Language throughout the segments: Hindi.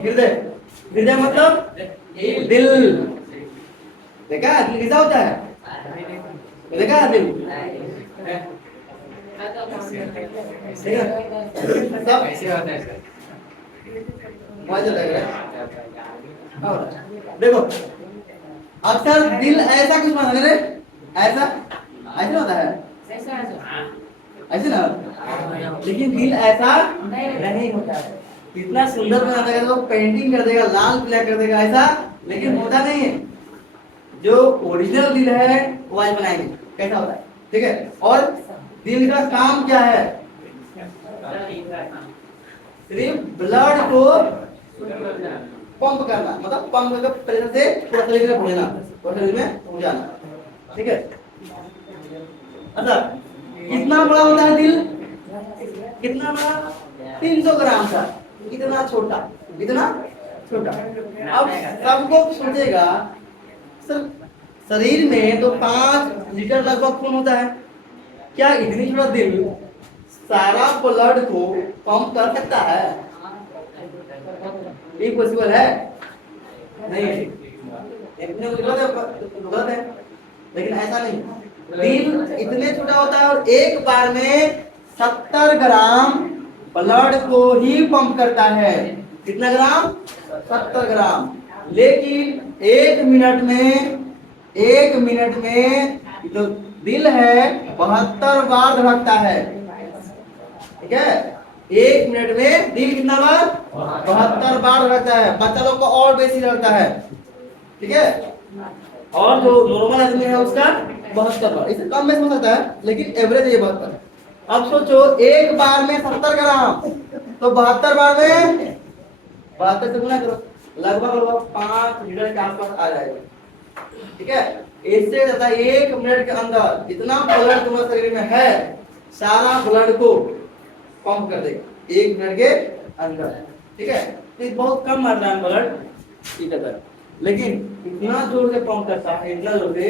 हृदय, हृदय मतलब दिल। देखा दिल कैसा होता है, देखा दिल सब ऐसे होता है। मजा लग रहा है। देखो अक्सर दिल ऐसा कुछ बना है, ऐसा ऐसे होता है, ऐसे ना, लेकिन दिल ऐसा नहीं होता है। इतना सुंदर बना देगा तो पेंटिंग कर देगा, लाल पीला कर देगा ऐसा, लेकिन होता नहीं है। जो ओरिजिनल दिल है वो आज बनाएंगे कैसा होता है, ठीक है। और दिल का काम क्या है, सिर्फ ब्लड को पंप करना, मतलब पंप का प्रेशर से पूरा शरीर में भेजना, पूरा शरीर में पहुंचाना, ठीक है। अच्छा कितना बड़ा होता है दिल, कितना बड़ा, 300 ग्राम का, इतना छोटा, इतना छोटा। अब सबको सोचेगा सर शरीर में तो 5 लीटर लगभग खून होता है, क्या इतनी छोटा दिल सारा ब्लड को पंप कर सकता है? ये पॉसिबल है नहीं, इतने गलत है। लेकिन ऐसा नहीं, दिल इतने छोटा होता है और एक बार में 70 ग्राम ब्लड को ही पंप करता है। कितना ग्राम, 70 ग्राम। लेकिन एक मिनट में तो दिल है 72 बार धड़कता है, ठीक है। एक मिनट में दिल कितना बार, 72 बार धड़कता है। बच्चा लोग को और बेसी धड़कता है, ठीक है। और जो नॉर्मल आदमी है उसका 72 बार, इससे कम में हो सकता है लेकिन एवरेज ये 72। अब सोचो एक बार में 70 ग्राम, तो 72 बार में 72 से गुना करो, लगभग 5 लीटर के आसपास आ जाएगा, ठीक है। इससे ज्यादा एक मिनट के अंदर जितना ब्लड तुम्हारे शरीर में है सारा ब्लड को पंप कर देगा एक मिनट के अंदर, ठीक है। तो बहुत कम मात्रा में ब्लड ठीक है, लेकिन इतना जोर से पंप करता है, इतना जोर से,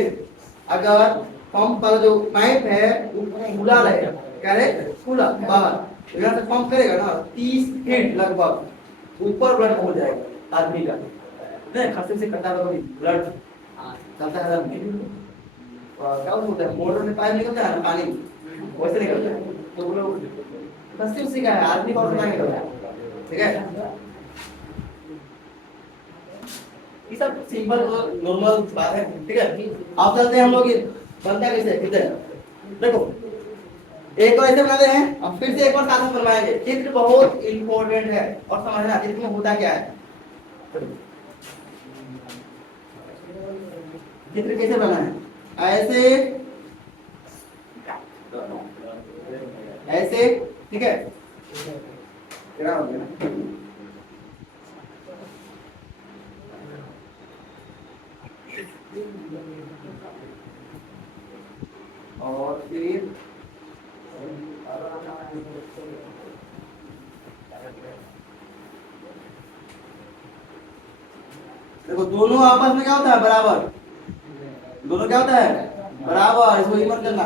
अगर पंप पर जो पाइप है वो खुला रहेगा, क्या रहे, खुला बाहर, तो यहाँ से पंप करेगा ना 30 फीट लगभग ऊपर ब्लड पहुंच जाएगा आदमी का। नहीं खांसी से कटा हुआ ब्लड चलता है, क्या होता है, मोटर से पाइप निकलता है ना पानी, वैसे निकलता है, तो वो लोग खांसी उसी का है, आदमी का उतना निकलता है, ठीक है। ये सब सिंपल और नॉर्मल बात है, ठीक है। आप चलते हैं हम लोग, बनता कैसे, किधर देखो, एक बार ऐसे बनाते हैं और फिर से एक बार साथ में बनवाएंगे। चित्र बहुत इंपॉर्टेंट है और समझना चित्र में होता क्या है। चित्र कैसे बना है, ऐसे ऐसे, ठीक है। क्या हो गया, और फिर देखो दोनों आपस में क्या होता है, बराबर, दोनों क्या होता है, बराबर, इसको इमर करना।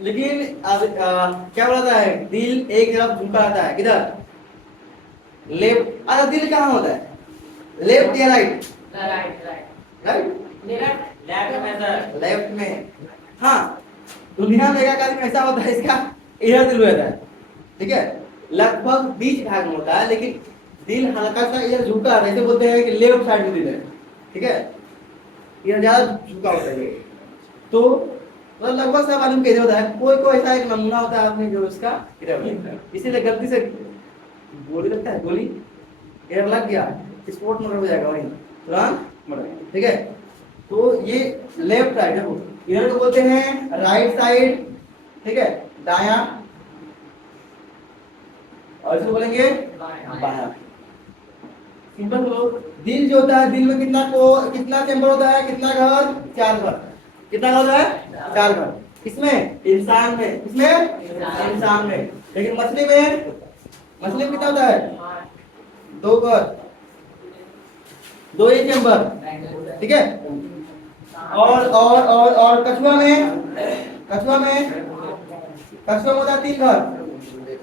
लेकिन क्या बोलता है, दिल एक तरफ झुका रहता है, किधर, लेफ्ट। अच्छा दिल कहाँ होता है, लेफ्ट या राइट, लेफ्ट में। हाँ दुनिया में एक आदमी ऐसा होता है इसका इधर दिल रहता है, ठीक है, लगभग बीच भाग में होता है, लेकिन दिल हल्का सा इधर झुका है, जैसे बोलते हैं कि लेफ्ट साइड में दिल है, ठीक है, इधर ज्यादा झुका होता है। तो लगभग सब आदमी कैसे होता है, कोई कोई ऐसा एक नमूना होता है आपने जो इसका इधर, इसीलिए गलती से गोली लगता है, गोली इधर लग गया स्पोर्ट मोटर हो जाएगा, वहीं तुरंत मर गया, ठीक है। तो ये लेफ्ट राइट है, इधर को बोलते हैं राइट साइड, ठीक है, दायां, और इसको बोलेंगे बायां। सिंपल बोलो, दिल जो होता है, दिल में कितना चैम्बर होता है, कितना घर, 4 घर, कितना घर होता है, 4 घर। किसमें, इंसान में, किसमें, इंसान में। लेकिन मछली में कितना होता है, 2 घर, 2 ही चैम्बर, ठीक है। और कछुआ में, कछुआ में होता है 3 घर।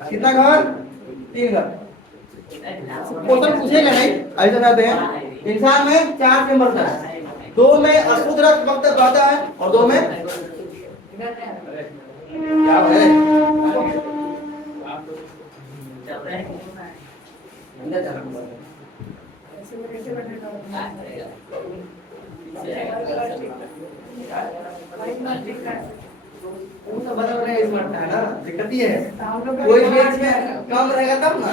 कितना घर? 3 घर। क्वेश्चन पूछेगा नहीं, ऐसा कहते हैं। इंसान में 4 चेम्बर होता है, 2 में अशुद्ध रक्त वक्त बहता है और 2 में क्या है? है ना, दिक्कत ये है। कोई बेच में कम रहेगा तब ना।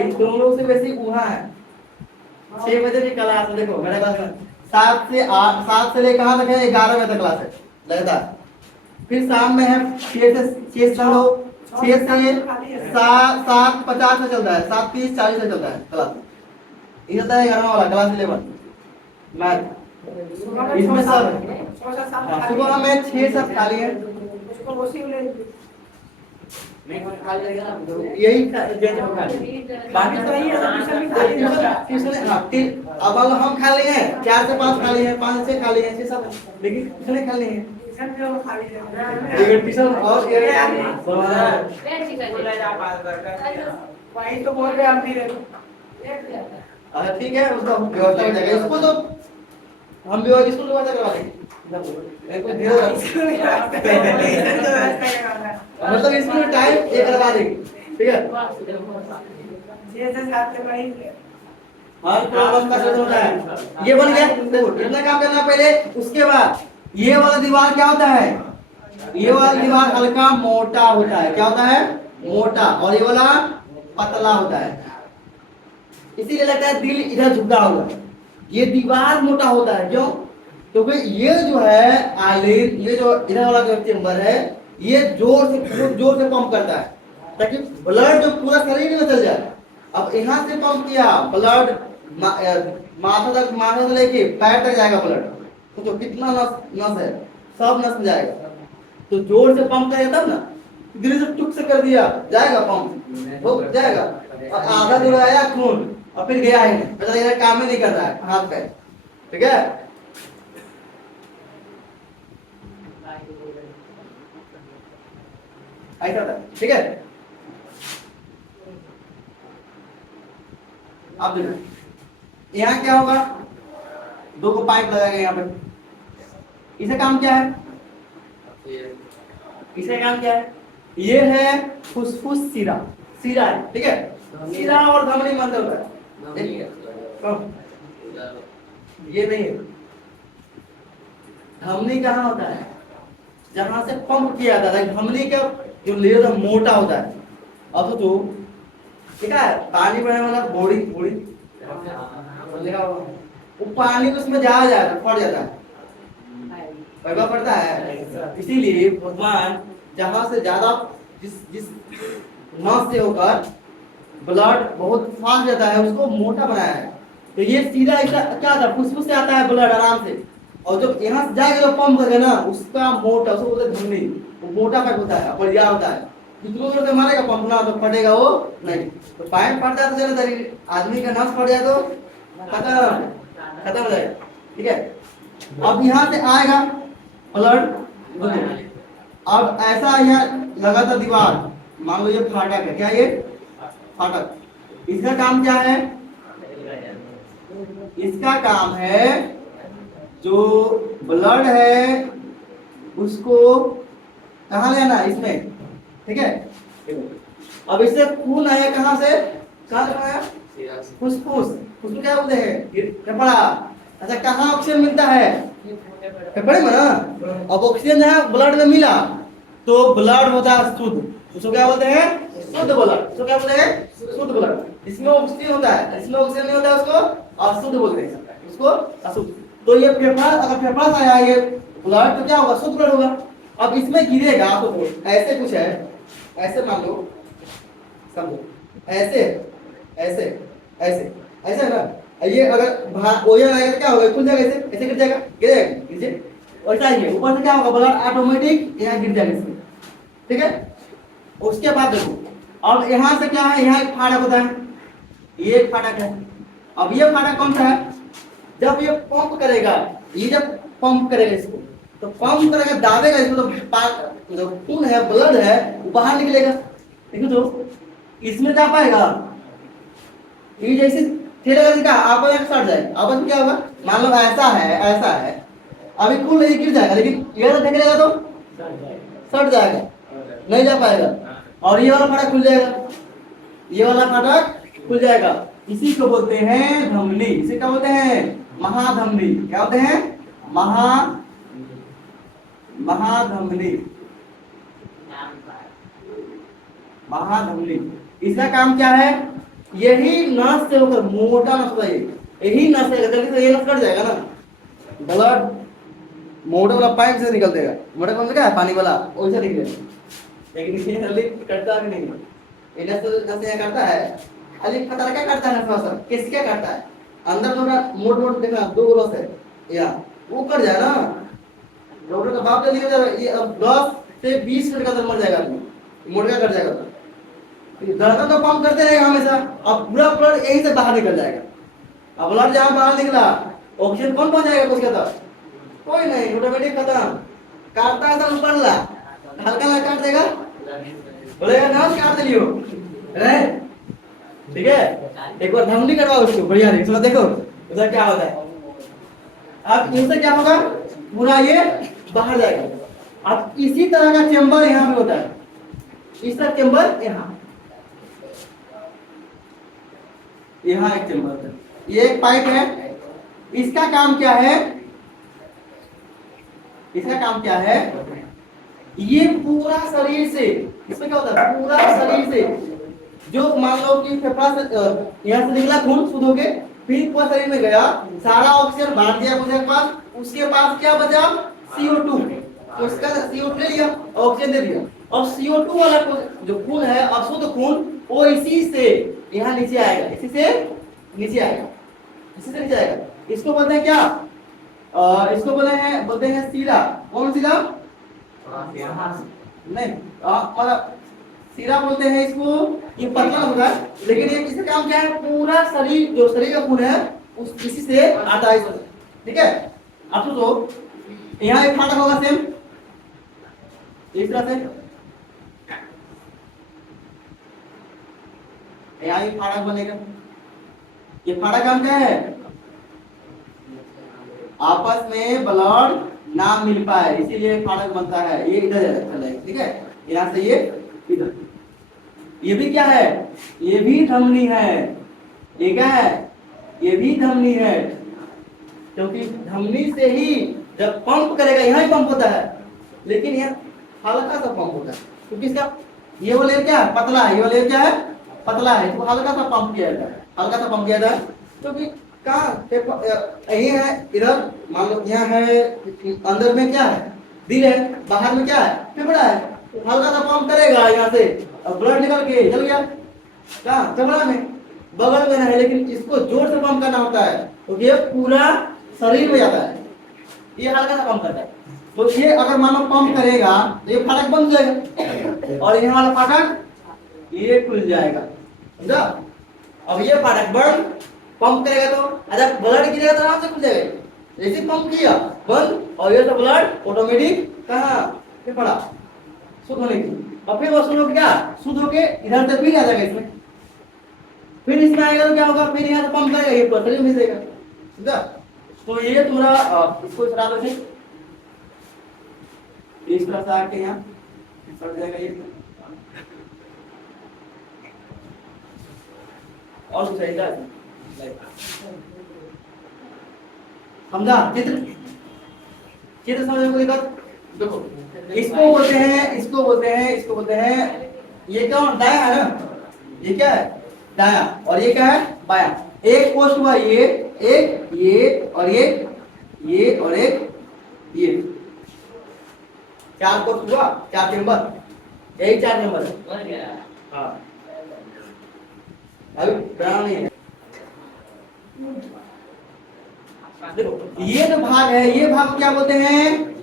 इन दोनों से बेसी वहाँ है। 6 बजे की क्लास है, देखो मेरे पास 7 से 8, 7 से लेकर कहाँ तक है? 11 बजे तक क्लास है लगातार। फिर शाम में है 6 से 7:50 से चलता है, 7:30 40 से चलता है क्लास। ये होता है 11वां वाला क्लास 11 मैथ। इसमें सब सुबह में 6 सब खाली है, यही बाकी तो नहीं है। अब हम खा लिए हैं 4 से 5 खा लिए हैं, 5 से खा लिए हैं 6 सब, लेकिन कितने खा लिए हैं? ट्यूशन और वही तो बोल रहे हम भी। ठीक है, उसका व्यवस्था हो जाएगा। इसको तो हम भी और स्कूल व्यवस्था करवा देंगे। मतलब इसमें टाइम एक करवा देंगे, ठीक है। हर प्रॉब्लम का सॉल्यूशन होता है। ये बन गया, देखो इतना काम करना पहले। उसके बाद ये वाला दीवार क्या होता है? ये वाला दीवार हल्का मोटा होता है। क्या होता है? मोटा। और ये वाला पतला होता है, इसीलिए लगता है दिल इधर झुका हुआ है। ये दीवार मोटा होता है, क्यों? क्योंकि ये जो है आईलिड, ये जो इधर वाला जो चेंबर है, ये जोर से पंप करता है ताकि ब्लड जो पूरा शरीर में चल जाए। अब यहाँ से पंप किया ब्लड, माथा से लेके पैर तक जाएगा ब्लड। तो कितना नस है, सब नस में जाएगा। तो जोर से पंप करेगा तब ना, धीरे से टुक से कर दिया जाएगा पंप, हो जाएगा। और आधा जो आया खून और फिर गया ही नहीं, पता लगा काम ही नहीं कर रहा है हाथ पैर, ठीक है। ऐसा था, ठीक है। अब देखो यहाँ क्या होगा, 2 को पाइप लगाएंगे यहाँ पे। इसे काम क्या है? इसे काम क्या है? ये है फुसफुस सिरा, सिरा है, ठीक है। सिरा और धमनी मंत्र होता है। ये नहीं है। धमनी कहाँ होता है? जहां से पंप किया जाता है। धमनी का जो लेयर मोटा होता है। अब तो ठीक है, पानी पड़ने वाला बॉडी वो पानी उसमें जा जाता है, फट जाता है, पैसा पड़ता है। इसीलिए भगवान जहां से ज्यादा जिस नस से होकर ब्लड बहुत फास्ट जाता है उसको मोटा बनाया है। तो ये सीधा क्या था, फुसफुस से आता है ब्लड आराम से, और जब यहाँ से जाएगा जो पंप करेगा ना, उसका मोटा, उसको बोलते हैं धमनी, वो मोटा पाइप होता है, बढ़िया होता है। कितनों जोर से मारेगा पंप ना, तो फटेगा वो नहीं। तो पाइप फट जाए तो चलो शरीर, आदमी का नस फट जाए तो खत्म हो जाएगा, ठीक है। अब यहाँ से आएगा ब्लड। अब ऐसा यहाँ लगा था दीवार, मान लो ये फाटक है, क्या ये फाटक, इसका काम क्या है? इसका काम है जो ब्लड है उसको कहाँ लेना, इसमें, ठीक है। अब इससे खून आया कहाँ से, कहाँ से आया? फुसफुस, उसको क्या बोलते हैं? फेफड़ा। अच्छा, कहाँ ऑक्सीजन मिलता है? फेफड़े में ना। अब ऑक्सीजन है ब्लड में मिला तो ब्लड होता है शुद्ध, उसको क्या बोलते हैं? शुद्ध ब्लड। उसको क्या बोलते हैं? शुद्ध ब्लड। इसमें ऑक्सीजन होता है, इसमें ऑक्सीजन नहीं होता है, उसको अशुद्ध बोलते हैं, उसको अशुद्ध। तो ये फेफड़ा, अगर फेफड़ा से आया ये ब्लड तो क्या होगा? शुद्ध ब्लड होगा। अब इसमें गिरेगा तो ऐसे कुछ है, ऐसे मान लो, समझो, ऐसे ऐसे ऐसे ऐसे ना। ये अगर ओजन आएगा क्या होगा? खुल जाएगा, ऐसे ऐसे गिर जाएगा, गिरेगा नीचे। वैसा ही है, ऊपर से क्या होगा? ब्लड ऑटोमेटिक यहाँ गिर जाएगा इसमें, ठीक है। उसके बाद देखो, अब यहाँ से क्या है? यहाँ एक फाटक होता है, ये एक फाटक है, अब ये फाटक कौन सा है? जब ये पंप करेगा, ये जब पंप करेगा इसको, तो पंप करेगा, दाबेगा इसको, तो जो खून है, ब्लड है, वो बाहर निकलेगा। देखो तो इसमें जा पाएगा? ये जैसे ठेलेगा इसका आपस में सट जाएगा। आपस में क्या होगा? मान लो ऐसा है, ऐसा है, अभी खून नहीं गिर जाएगा, लेकिन ये तो ढकेलेगा तो सट जाएगा, नहीं जा पाएगा। और ये वाला फाटक खुल जाएगा, ये वाला फाटक खुल जाएगा। इसी को बोलते हैं धमनी। इसे क्या बोलते हैं? महाधमनी। क्या होते हैं? महाधमनी। महाधमनी। इसका काम क्या है? यही नस से होकर, मोटा नस है, यही नस है, जल्दी से ये नस कट जाएगा ना, ब्लड मोटा वाला पाइप से निकल देगा। मोटा कौन सा क्या है? पानी वाला, वैसे निकलेगा। लेकिन ये जल्दी कटता भी नहीं, ये नस से कटता है, अली पता क्या करता है? थोड़ा सा किस क्या करता है, अंदर थोड़ा मोट मोट देखना, दो गोलों से या वो कट जाए ना, डॉक्टर का बाप ले लिया, ये अब 10 से 20 मिनट का अंदर मर जाएगा आदमी, मोटा कर जाएगा। धड़कन तो पंप करते रहेगा हमेशा, अब पूरा ब्लड यहीं से बाहर निकल जाएगा। अब ब्लड जहाँ बाहर निकला, ऑक्सीजन कौन पहुंचाएगा उसके तक? कोई नहीं, ऑटोमेटिक खत्म। काटता है तो ऊपर ला, हल्का ला काट देगा, बोलेगा ना काट दियो, ठीक है? एक बार धमनी करवाओ उसको बढ़िया नहीं, थोड़ा देखो उधर क्या होता है। अब इससे क्या होगा? पूरा ये बाहर जाएगा। अब इसी तरह का चेंबर यहाँ पे होता है, इस तरह चेंबर यहाँ एक चेंबर होता है, ये एक पाइप है। इसका काम क्या है? इसका काम क्या है? ये पूरा शरीर से, इसमें क्या होता है? पूरा शरीर से, जो मान लो कि फेफड़ा से यहाँ से निकला खून शुद्ध होके, फिर पूरा शरीर में गया, सारा ऑक्सीजन बांट दिया पूरे के पास, उसके पास क्या बचा? CO2। उसका CO2 ले लिया, ऑक्सीजन दे दिया। अब CO2 वाला जो खून है, अशुद्ध खून, वो इसी से यहाँ नीचे आएगा, इसी से नीचे आएगा, इसी से नीचे आएगा। इसको बोलते हैं क्या? इसको बोलते हैं सीरा। कौन सीरा? नहीं, मतलब सीरा बोलते हैं इसको। ये पतला होगा, लेकिन ये किसका काम क्या है? पूरा शरीर, जो शरीर का खून है, उस इसी से आता है, ठीक है? अब तो यहाँ एक फाटक होगा सेम इस तरह से, यहाँ एक फाटक बनेगा। ये फाटक काम क्या है? आपस में ब्लड ना मिल पाए, इसीलिए फाटक बनता है। ये इधर चला है, ठीक है? यहाँ से ये इधर, ये भी क्या है? ये भी धमनी है। ये क्या है? ये भी धमनी है, क्योंकि धमनी से ही जब पंप करेगा, यहाँ ही पंप होता है, लेकिन यहाँ हल्का सा पंप होता है, क्योंकि इसका ये वाला लेयर क्या है? पतला है। ये वाला लेयर क्या है? पतला है, तो हल्का सा पंप किया जाता है, हल्का सा पंप किया जाता है। क्योंकि कहाँ यही है, इधर मान लो यहाँ है, अंदर में क्या है? दिल है, बाहर में क्या है? फेफड़ा है। तो हल्का सा पंप करेगा यहाँ से, और ब्लड निकल के चल गया कहाँ? फेफड़ा में, बगल में है, लेकिन इसको जोर से पंप करना होता है, क्योंकि ये पूरा शरीर में जाता है, ये हल्का सा पंप करता है। तो ये अगर मान लो पंप करेगा, तो ये फाटक बंद हो जाएगा, और यहाँ वाला फाटक ये खुल जाएगा, समझा? अब ये फाटक बंद, पंप करेगा तो अगर ब्लड गिरेगा तो आराम से खुल जाएगा। जैसे पंप किया बंद, और ये तो ब्लड ऑटोमेटिक कहाँ? फेफड़ा शुद्ध होने की, और फिर वो शुद्ध होकर क्या? शुद्ध होके इधर से फिर आ जाएगा इसमें, फिर इसमें आएगा तो क्या होगा? फिर यहाँ से पंप करेगा, ये शरीर में मिलेगा, समझा? तो ये तुम्हारा इसको चला दो, इस तरह से आके यहाँ सट जाएगा ये, और कुछ ऐसा समझा? चित्र चित्र समझने को दिक्कत? देखो, इसको बोलते हैं ये क्या दाया है ना, ये क्या है? दाया, और ये क्या है? बाया। एक पोस्ट हुआ ये, एक ये, और ये और एक ये, 4 पोस्ट हुआ, 4 चेंबर, यही 4 चेंबर है। हाँ, अभी बनाना नहीं है। देखो ये जो भाग है, ये भाग क्या बोलते हैं?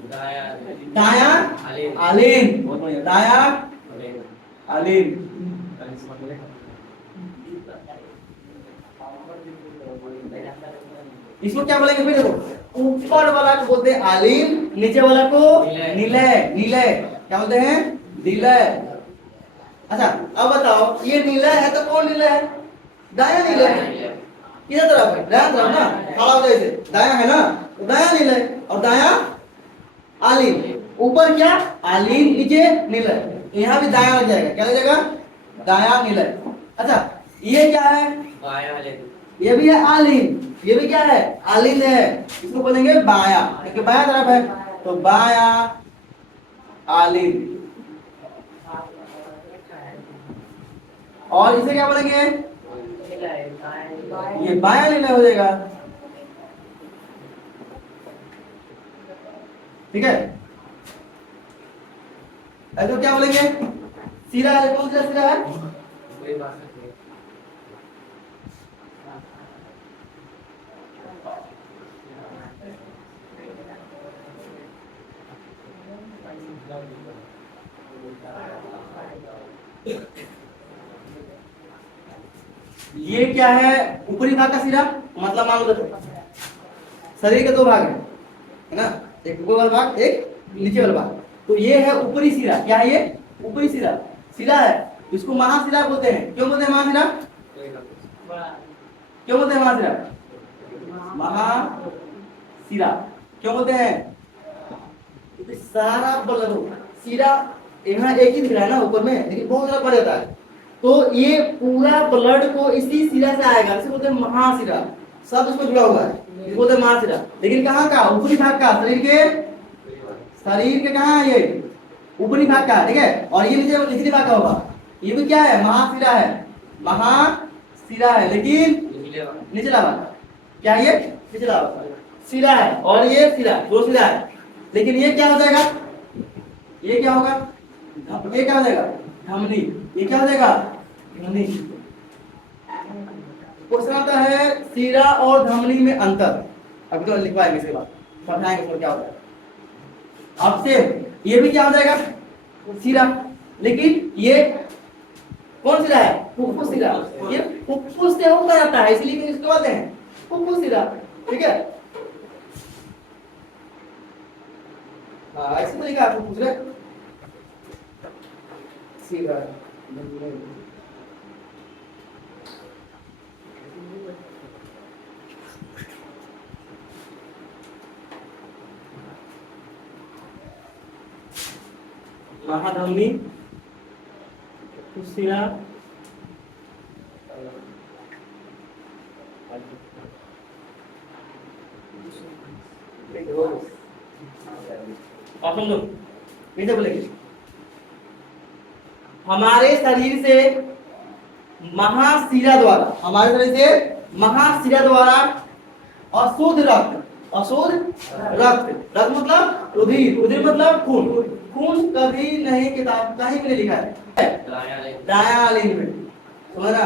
दाया आलिन। बहुत बढ़िया, दाया आलिन। इसको क्या बोलेंगे फिर देखो, ऊपर वाला को बोलते हैं आलिन, नीचे वाला को निलय। निलय क्या बोलते हैं? निलय। अच्छा अब बताओ ये निलय है तो कौन निलय है? दाया निलय है। किधर तरफ है? दाया तरफ ना, खड़ा हो जाए इसे, दाया है ना, तो दाया निलय और दाया आलिन। ऊपर क्या? आलिन, नीचे निलय। यहाँ भी दाया लग जाएगा, क्या लग जाएगा? दाया निलय। अच्छा ये क्या है? बाया। ये भी है आलिन, ये भी क्या है? आलिन है। इसको बोलेंगे बाया, क्योंकि बाया तरफ है, तो बाया आलिन। और इसे क्या बोलेंगे? ये बाया निलय हो जाएगा। ठीक है, तो क्या बोलेंगे? सिरा है, कौन सा सिरा है? ये क्या है? ऊपरी भाग का सिरा, मतलब मान लो देखो शरीर के दो भाग है ना, एक ऊपर वाला भाग, एक नीचे वाला भाग। तो ये है ऊपरी सिरा। क्या है ये? ऊपरी सिरा, सिरा है। इसको महासिरा बोलते हैं। क्यों बोलते हैं महासिरा? क्यों बोलते हैं महासिरा? महासिरा क्यों बोलते हैं? सारा ब्लड सिरा यहाँ एक ही दिख रहा है ना ऊपर में, लेकिन बहुत सारा पड़ जाता है, तो ये पूरा ब्लड को इसी सिरा से आएगा, इसे बोलते हैं महासिरा। सब इसको जुड़ा हुआ है, इसे बोलते हैं महासिरा। लेकिन कहाँ का? ऊपरी भाग का, शरीर के कहाँ है? ये ऊपरी भाग का, ठीक है। और ये नीचे निचली भाग का होगा। ये भी क्या है? महासिरा है, महासिरा है, लेकिन निचला भाग। क्या ये? निचला भाग सिरा है, और ये सिरा, दो सिरा है। लेकिन ये क्या हो जाएगा? ये क्या होगा? ये क्या हो जाएगा? धमनी। ये क्या हो जाएगा? धमनी। क्वेश्चन आता है सिरा और धमनी में अंतर। अभी तो लिखवाएंगे, इसके बाद समझाएंगे तो क्या होता है। अब से ये भी क्या हो जाएगा? सिरा, लेकिन ये कौन सिरा है? फुफ्फुस सिरा। ये फुफ्फुस से होकर आता है, इसलिए इसको बोलते हैं फुफ्फुस सिरा। ठीक है, ऐसे तो लिखा फुफ्फुस सिरा। महाधमनी, सिरा, और समझो कैसे बोलेंगे? हमारे शरीर से महाशिरा द्वारा, हमारे शरीर से महाशिरा द्वारा अशुद्ध रक्त, अशुद्ध रक्त, रक्त मतलब रुधिर, रुधिर मतलब खून, खून कभी नहीं, किताब कहीं भी नहीं लिखा है, दाया आलिंग में। समझना,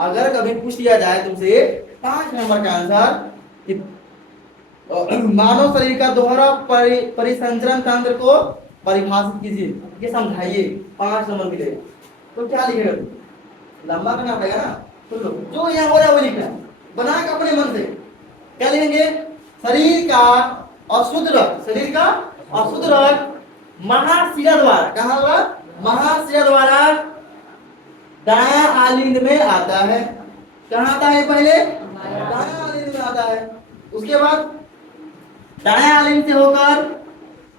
अगर कभी पूछ लिया जाए तुमसे 5 नंबर का आंसर, मानव शरीर का दोहरा परिसंचरण तंत्र को परिभाषित कीजिए, ये समझाइए, 5 नंबर मिलेगा। तो क्या लिखेगा? लंबा करना पड़ेगा ना, सुन लो, जो यहाँ हो रहा है वो लिखना है, बना के अपने मन से। क्या लिखेंगे? शरीर का अशुद्ध रक्त, शरीर का अशुद्ध रक्त महाशिरा द्वारा, कहाँ द्वारा? महाशिरा द्वारा दाया आलिंग में आता है। कहाँ आता है? पहले दाया आलिंग में आता है, उसके बाद दाया आलिंग से होकर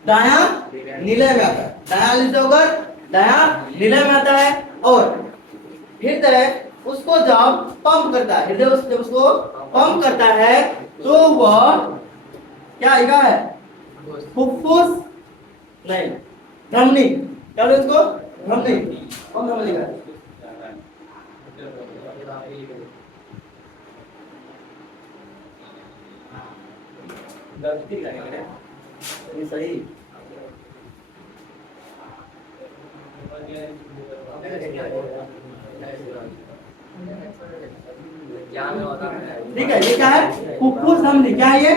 दाया निलय में आता है, दाया आलिंग से होकर दाया निलय में आता है। और हृदय उसको जब पंप करता है, हृदय जब उसको पंप करता है तो वह क्या आएगा? है फुफ्फुस नहीं, धमनी। क्या बोले उसको? धमनी। कौन धमनी का? ये सही। ठीक है, ये क्या है? फुफ्फुस धमनी। क्या है ये?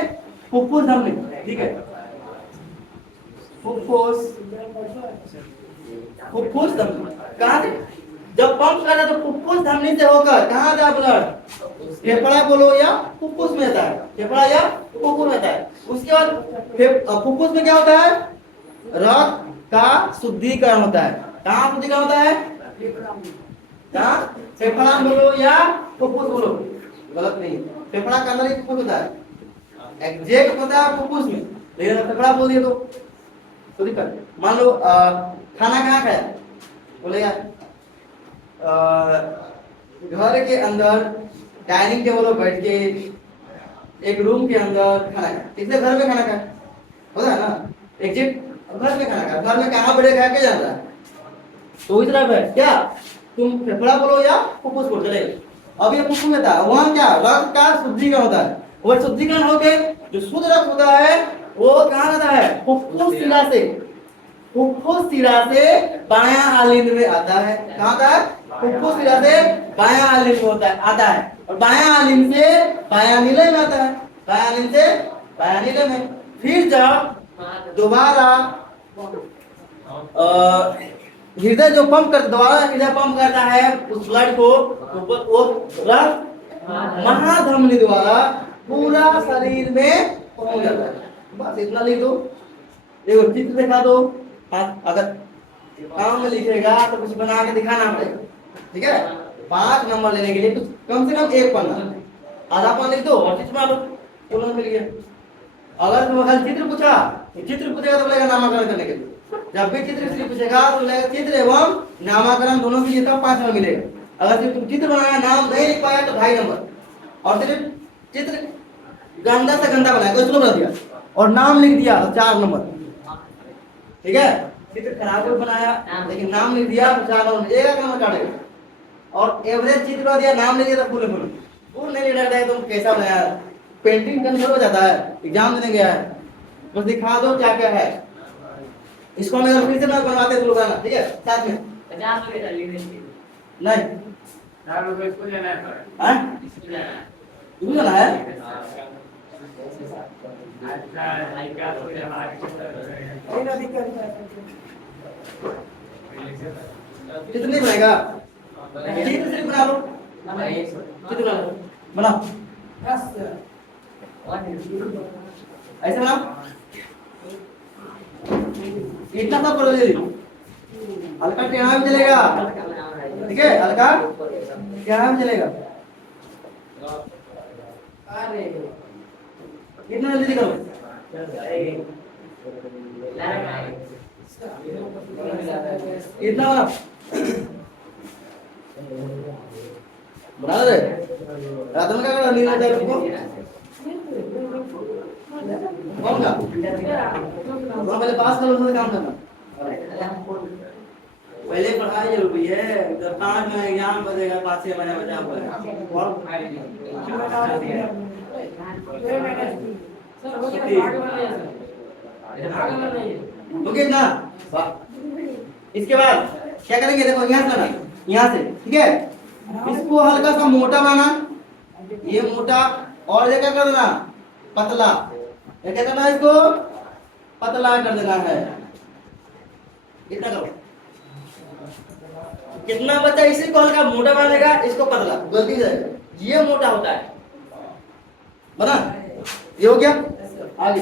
फुफ्फुस धमनी। ठीक है, फुफ्फुस, फुफ्फुस धमनी कहाँ से? जब पंप कर रहा है तो फुफ्फुस धमनी से होकर कहाँ आता है ब्लड? फेफड़ा बोलो या फुफ्फुस में आता है, फेफड़ा या फुफ्फुस में आता है। उसके बाद फुफ्फुस में क्या होता है? रक्त का शुद्धिकरण होता है। कहाँ शुद्धिकरण होता है? कहाँ? फेफड़ा बोलो या फुफ्फुस बोलो, गलत नहीं। फेफड़ा के अंदर ही फुफ्फुस होता है, एग्जैक्ट होता है फुफ्फुस में, लेकिन फेफड़ा बोल दिया तो दिक्कत। मान लो खाना कहाँ खाया, बोले यार घर के अंदर डाइनिंग टेबल पर बैठ के एक रूम के अंदर खाना खाया, इसलिए घर में खाना खाया होता है ना, एग्जैक्ट घर में खाना खाया। घर में कहाँ बैठे खा के जाता है, तो इस तरह है क्या, तुम फेफड़ा बोलो या फुफ्फुस बोलो चलेगा। अब ये फुफ्फुस में था, वहां क्या रक्त का शुद्धिकरण होता है, वो शुद्धिकरण होके जो शुद्ध रक्त होता है वो कहाँ रहता है? फुफ्फुस शिरा से, फुफ्फुस शिरा से बायां आलिंद में आता है। कहाँ आता है? फुफ्फुस शिरा से बायां आलिंद में आता है, और बायां आलिंद से बायां नीले में आता है, बायां आलिंद से बायां नीले में। फिर जब दोबारा हृदय जो पंप करता, दोबारा हृदय पंप करता है उस ब्लड को, वो रक्त महाधमनी द्वारा पूरा शरीर में पहुंच जाता है। बस इतना लिख दो, देखो चित्र दिखा दो। अगर काम में लिखेगा तो कुछ बना के दिखाना पड़ेगा, ठीक है। 5 नंबर लेने के लिए कुछ कम से कम एक पन्ना, आधा पन्ना लिख दो और चित्र बना लो, तुरंत मिल गया। अगर तुम अगर चित्र पूछा, चित्र पूछेगा तो बोलेगा नामाकरण करने के लिए। जब भी चित्र पूछेगा तो बोलेगा चित्र एवं नामाकरण दोनों के लिए तब 5 नंबर मिलेगा। अगर सिर्फ तुम चित्र बनाया, नाम नहीं लिख पाया तो 2.5 नंबर, और सिर्फ चित्र गंदा से गंदा बनाया कोई बना दिया और नाम लिख दिया तो 4 नंबर, ठीक है। चित्र खराब बनाया लेकिन नाम लिख दिया तो 4 नंबर, एक नंबर काटेगा। और एवरेज चित्र बना दिया, नाम लिख दिया तो फुल नहीं लिखा है, तुम कैसा बनाया। पेंटिंग कंट्रोल हो जाता है, एग्जाम देने गया है, बस दिखा दो क्या क्या है। इसको हम अगर फिर से ना बनवाते तो लोग आना, ठीक है, साथ में 50 रुपए का लेने नहीं नहीं 4 रुपए इसको देना है, हां इसको देना है। अच्छा आईका तो हमारे कितने बनेगा? चित्र सिर्फ बना लो, चित्र बना लो, बनाओ ऐसे बनाओ, इतना सब कर दे। हल्का टेढ़ा भी चलेगा, ठीक है, हल्का टेढ़ा भी चलेगा। कितना जल्दी करो, इतना बना बना दे। रात में क्या करना, नींद आता है तुमको कौन का पहले पास करो तो काम करना। पहले पढ़ाई जरूरी है, जब 5 में एग्जाम बजेगा 5-6 महीने बचा ओके ना। इसके बाद क्या करेंगे, देखो यहाँ से ना, यहाँ से, ठीक है, इसको हल्का सा मोटा बनाना, ये मोटा, और ये क्या कर देना पतला, ये क्या करना है, इसको पतला कर देना है। इतना करो, कितना बच्चा इसी को हल्का मोटा बनेगा, इसको पतला, गलती से ये मोटा होता है, बना ये हो गया। आगे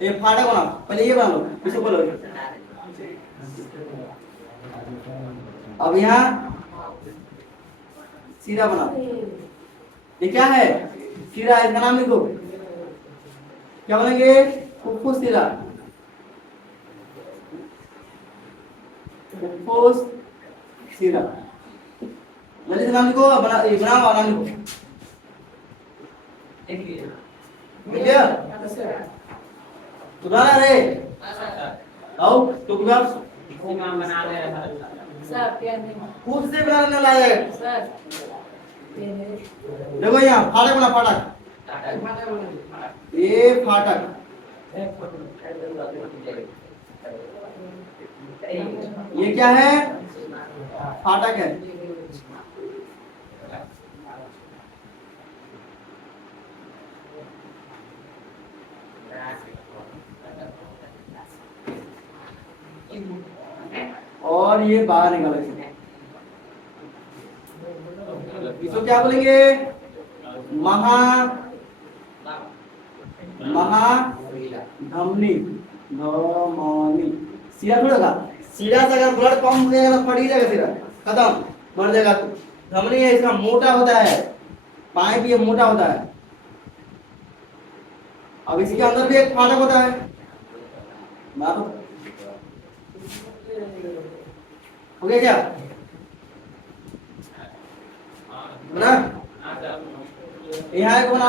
ये फाटक बना, पहले ये बना लो, इसको बोलो। अब यहाँ सीधा बना, ये क्या है, सीधा, इसका नाम लिखो, क्या बनेंगे, फुफ्फुस सीधा, फुफ्फुस सीधा, जल्दी से नाम लिखो, बना ये बनाओ, नाम लिखो, लिख लिया, दोबारा रे आओ टुकड़ा बना ले सर पेन खुद से बनाने लायक। सर देखो यहाँ फाटक बना, फाटक, ये फाटक, ये क्या है, फाटक है। और ये बाहर निकालेंगे। इसको क्या बोलेंगे? महाधमनी। धमनी सीधा थोड़ा होगा, सीधा से अगर ब्लड कम हो जाएगा तो फट ही जाएगा, सीधा खत्म, मर जाएगा। धमनी है इसका मोटा होता है, पाइप ये मोटा होता है। अब इसके अंदर भी एक फाटक होता है, हो गया क्या बना? यहाँ एक बना।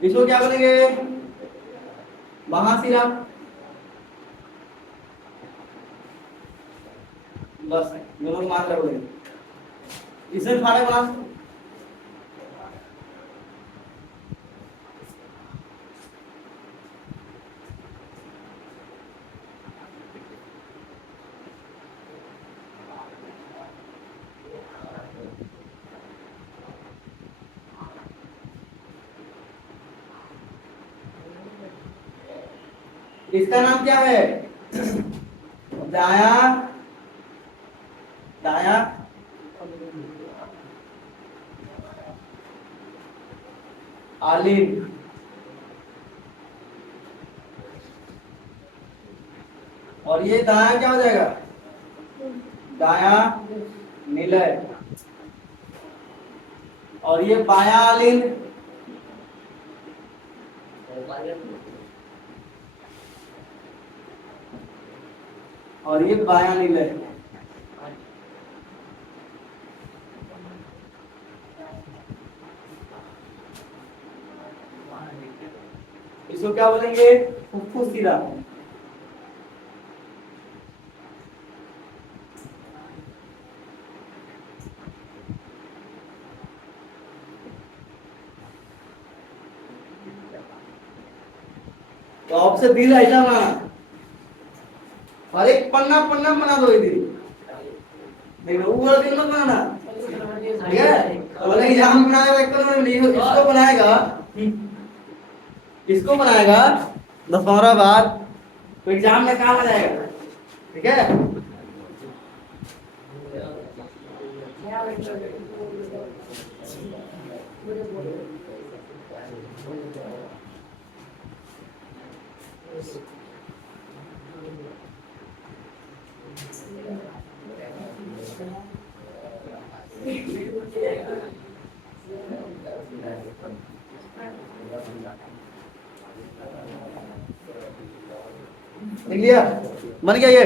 इसको क्या बोलेंगे? महाशिरा। बस दोनों मान रहे बोलेंगे। इसे फाड़े बना। इसका नाम क्या है? दाया दाया आलिन। और ये दाया क्या हो जाएगा? दाया निलय। और ये बाया आलिन। और ये बाया निलय। इसको क्या बोलेंगे? फुफ्फुस शिरा। तो आपसे दिल ऐसा बनाना, और एक पन्ना पन्ना बना दो इधर, लेकिन ऊपर दिन मत बनाना, ठीक है? बोले एग्जाम बनाएगा इसको बनाएगा, इसको बनाएगा 10-15 बार, तो एग्जाम में काम आ जाएगा, ठीक है? लिख लिया? बन गया ये?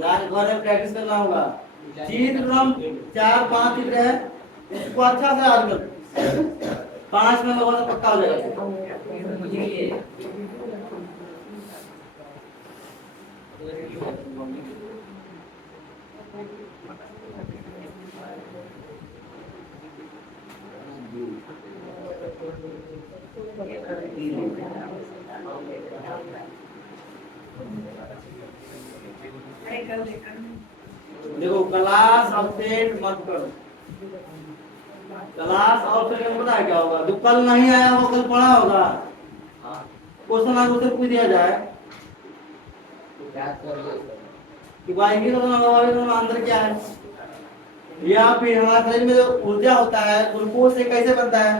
यार घर में प्रैक्टिस करना होगा। चित्र हम 4-5 चित्र है, इसको अच्छा से याद कर, 5 में होगा तो पक्का हो जाएगा। देखो क्लास अपडेट मत करो, क्लास अपडेट पता है क्या होगा? जो कल नहीं आया वो कल पढ़ा होगा, क्वेश्चन आगे उसे पूछ दिया जाए कि भाई तो अंदर क्या है, या फिर हमारे शरीर में जो ऊर्जा होता है ग्लूकोज से कैसे बनता है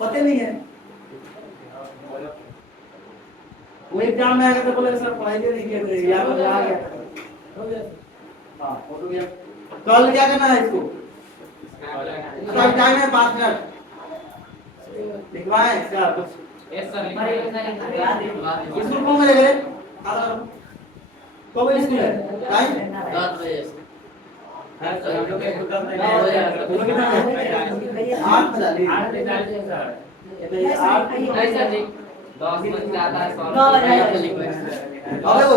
पता नहीं है। वो एग्जाम में आएगा तो बोले सर पढ़ाई नहीं किया, या तो आ गया। हाँ हो गया। कल क्या करना है इसको? टाइम है 5 मिनट, लिखवाएं इसका कुछ। स्कूल कौन मिलेगा? कब स्कूल है? टाइम 10 बजे। 8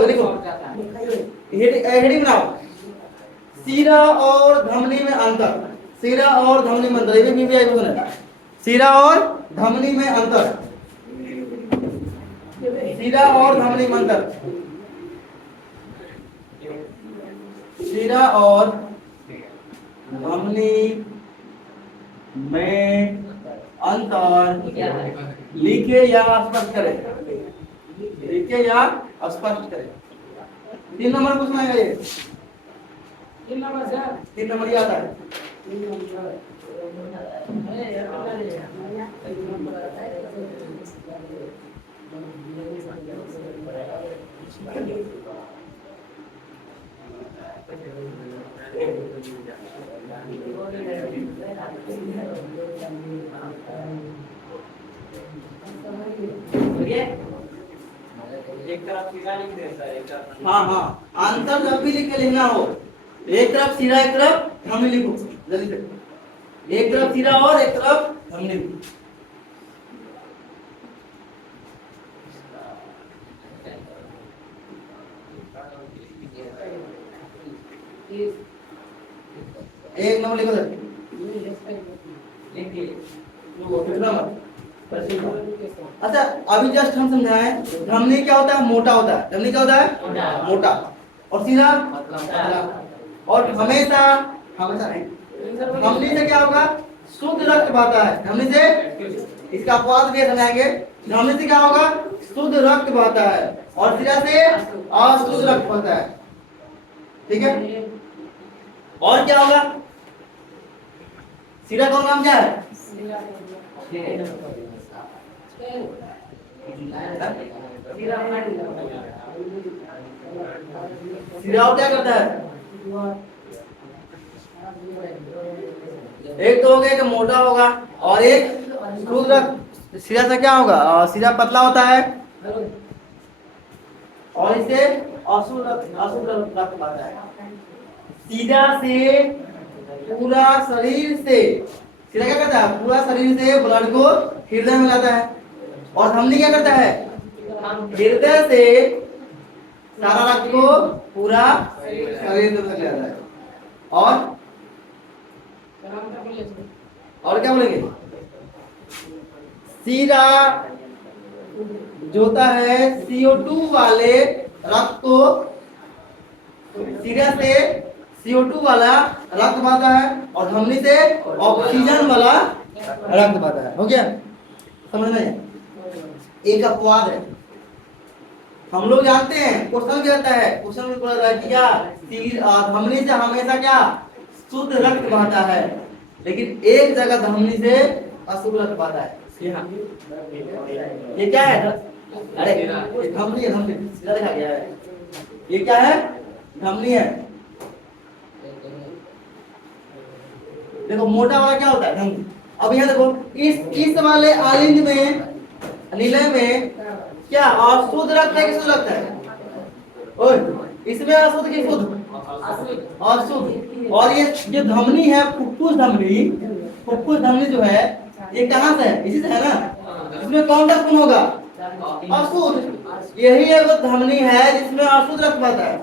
लिखो। हेडिंग बनाओ, सीरा और धमनी में अंतर। सीरा और धमनी में अंतर, ये भी आई क्वेश्चन है। सीरा और धमनी में अंतर, सीरा और धमनी में अंतर। सिरा और धमनी में अंतर लिखे या स्पष्ट करें। लिखे या स्पष्ट करें। 3 नंबर क्वेश्चन आएगा ये। 3 नंबर याद है। एक तरफ सीधा लिख देता है, एक तरफ हाँ हाँ, आंसर जब भी लिख के लिखना हो, एक तरफ सीधा एक तरफ धमनी लिखो जल्दी से। एक तरफ सीधा और एक तरफ धमनी लिखो। एक नंबर लिखो सर। कितना नंबर? अच्छा अभी जस्ट हम समझाएं, धमनी क्या होता है? मोटा होता है। धमनी क्या होता है? मोटा। और सीधा पतला। और हमेशा हमेशा नहीं, धमनी से क्या होगा? शुद्ध रक्त बहता है। धमनी से, इसका अपवाद भी समझाएंगे। धमनी से क्या होगा? शुद्ध रक्त बहता है और सिरा से अशुद्ध रक्त बहता है। ठीक है, और क्या होगा? सिरा का नाम क्या है? सिरा क्या करता है? एक तो हो गया कि मोटा होगा और एक शुद्ध रक्त। सिरा से क्या होगा? सिरा पतला होता है और इसे अशुद्ध रक्त पाता है। सीधा से पूरा शरीर से, सीधा क्या करता है? पूरा शरीर से ब्लड को हृदय में लाता है। और धमनी क्या करता है? हृदय से सारा रक्त को पूरा शरीर में तक ले जाता है। और क्या बोलेंगे? सीरा जो होता है CO2 वाले रक्त को, सीरा से CO2 वाला रक्त बहता है और धमनी से ऑक्सीजन वाला रक्त बहता है। हो गया? समझ में? एक अपवाद है। हम लोग जानते हैं, क्वेश्चन भी आता है, क्वेश्चन में बोला जाता है कि क्या धमनी से हमेशा क्या शुद्ध रक्त बहता है, लेकिन एक जगह धमनी से अशुद्ध रक्त बहता है। ये क्या है? अरे ये धमनी है, धमनी सीधा लिखा गया है। ये क्या है? धमनी है। देखो मोटा वाला क्या होता है? धमनी। अब यहाँ देखो, इस वाले आलिंद में, निलय में क्या अशुद्ध रक्त है कि शुद्ध रक्त है? ओए, इसमें अशुद्ध की शुद्ध? अशुद्ध। और ये जो धमनी है, फुफ्फुस धमनी जो है, ये कहाँ से है? इसी से है ना? इसमें कौन सा खून होगा? अशुद्ध। यही एक धमनी है जिसमें अशुद्ध रक्त बहता है।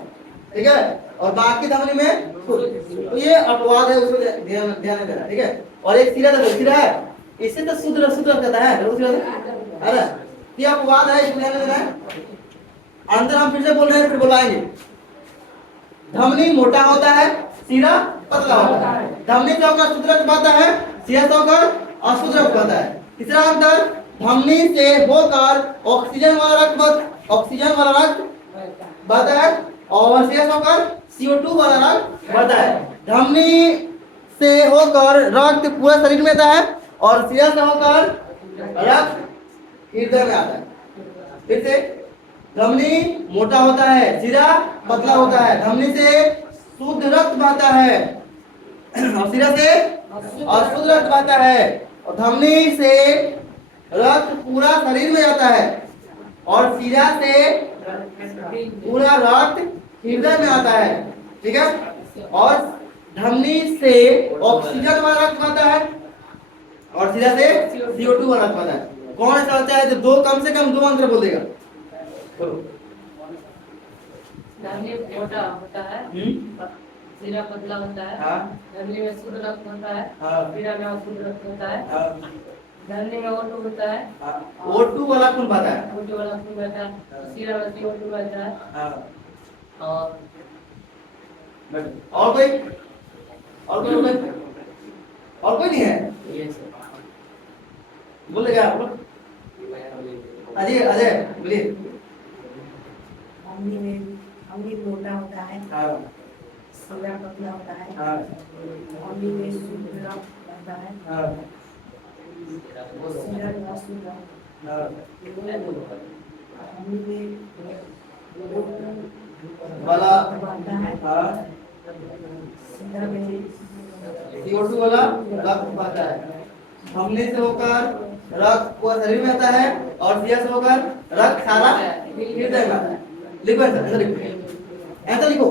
ठीक है, और बाकी धमनी में शुद्ध। तो ये अपवाद है, उसमें ध्यान देना। ठीक है, और एक सिरा देखो, सिरा है, इससे तो शुद्ध रक्त कहता है। अरे ये अपवाद है, इसमें ध्यान देना है। अंतर हम फिर से बोल रहे हैं, फिर बुलाएंगे। धमनी मोटा होता है, सिरा पतला होता है। धमनी से होकर शुद्ध रक्त बहता है, सिरा से होकर अशुद्ध रक्त बहता है। तीसरा अंतर, धमनी से होकर ऑक्सीजन वाला रक्त बहता है और सिरा से होकर CO2 वाला रक्त बहता है। धमनी से होकर रक्त पूरा शरीर में आता है और सिरा से होकर रक्त हृदय में आता है। फिर से, धमनी मोटा होता है, सिरा पतला होता है। धमनी से शुद्ध रक्त बहता है और सिरा से अशुद्ध रक्त बहता है। और धमनी से रक्त पूरा शरीर में जाता है और सिरा से पूरा रक्त हृदय में आता है। ठीक है, और धमनी से ऑक्सीजन वाला रक्त बहता है और सिरा से CO2 वाला रक्त बहता है। कौन ऐसा होता है जो दो कम से कम 2 अंतर बोल देगा? धमनी मोटा होता है, सिरा पतला होता है। हाँ। धमनी में शुद्ध रक्त होता है, हाँ। सिरा में अशुद्ध रक्त होता है। हाँ। धमनी में O2 होता है, O2 वाला खून बहता है। O2 वाला खून बहता है, सिरा में CO2 बहता है। हाँ। और और कोई नहीं है? बोले क्या आप लोग? अजय बोलिए। अम्ली मोटा होता है, हाँ सीधा पतला होता है, हाँ अम्ली में शुद्ध रहता है, हाँ सीधा अशुद्ध, हाँ अम्ली में वाला बढ़ता है, हाँ सीधा में CO2 वाला रक्त बहता है। हमने से होकर रक्त पूरा शरीर में आता है और सिया से होकर रक्त सारा हृदय में आता है। लिखो ऐसा लिखो, ऐसा लिखो।